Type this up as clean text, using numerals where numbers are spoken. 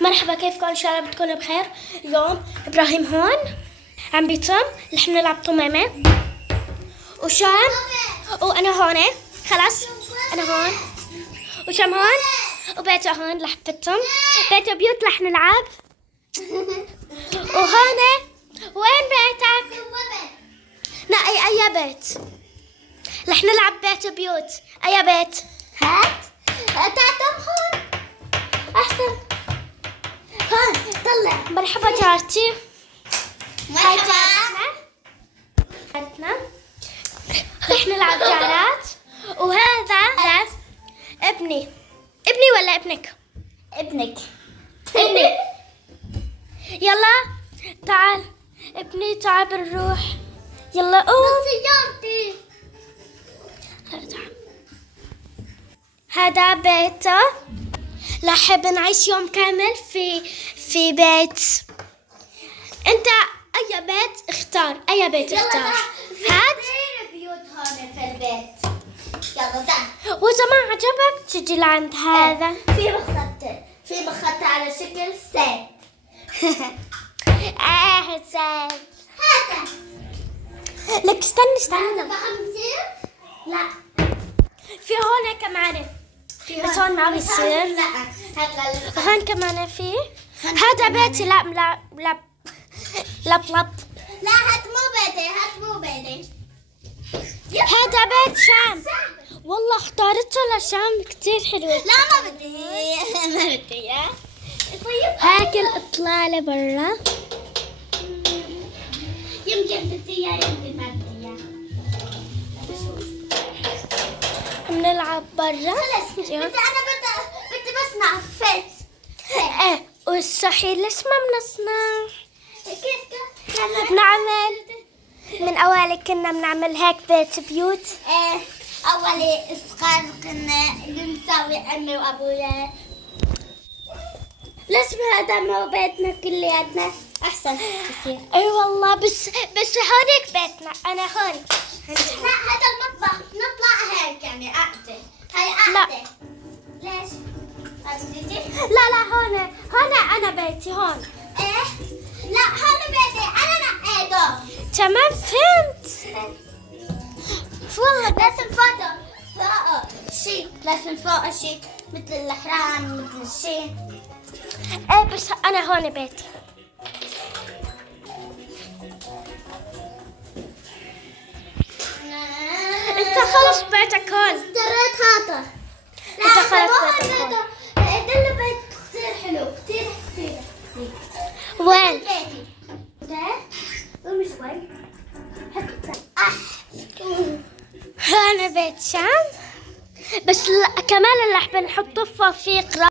مرحبا، كيفكم؟ ان شاء الله بتكونوا بخير. اليوم ابراهيم هون عم بيتم، رح نلعب طمامة، وشام وانا هون. خلاص انا هون وشام هون وبيته هون رح بتم. بيته بيوت رح نلعب. وهون وين بيتك؟ لا اي بيت رح نلعب؟ بيت بيوت. اي بيت؟ هات تعتم هون احسن. هون طلع. مرحبا جارتي. مرحبا. جارتنا رح نلعب جارات. وهذا ابني ولا ابنك؟ ابنك. ابني. يلا تعال ابني، تعال بنروح. يلا قوم. سيارتي. هذا بيته، رح بنعيش يوم كامل في بيت. انت اي بيت اختار؟ اي بيت اختار؟ هات بيوت هون في البيت. يلا تعال. واذا ما عجبك تجي لعند هذا. في مخطط على شكل سيف. احسن. هاتا. لك استنى لا. في هون كمان، بس هون ما بيصير. لا هات هون كمان في. هذا بيتي. لا لا لا لب لب. لا هات مو بيتي. هذا بيت شام. والله اختارته لشام كتير حلو. لا ما بدي. ما بدي. طيب هاك الإطلالة برا. يمكن بدي اياه يمكن ما بدي اياه. بنلعب برا. خلص انا بدي بصنع فيت. ايه والصحي ليش ما بنصنع؟ كيف بنعمل من أول كنا بنعمل هيك بيت بيوت. اول صغار كنا نسوي امي وابويا. ليش هذا مو بيتنا كلياتنا احسن بصير. اي والله بس هونيك بيتنا. انا هون. لا هذا المطبخ نطلع هيك يعني قعدة. هاي لا. قعدة. ليش؟ لا هون أنا بيتي هون. ايه لا هون بيتي انا نقيته. تمام فهمت. والله لازم فوق شيء. لازم فوق شيء مثل الاحرام مثل شيء. ايه بس أنا هون بيتي. انت خلص بيتك هون. اشتريت هذا. انت خلص بيتك هون. هذا بيت كثير حلو كثير. وين؟ بيتي. ده مش وين. هون بيت شام. بس كمان اللي رح بنحطه فيه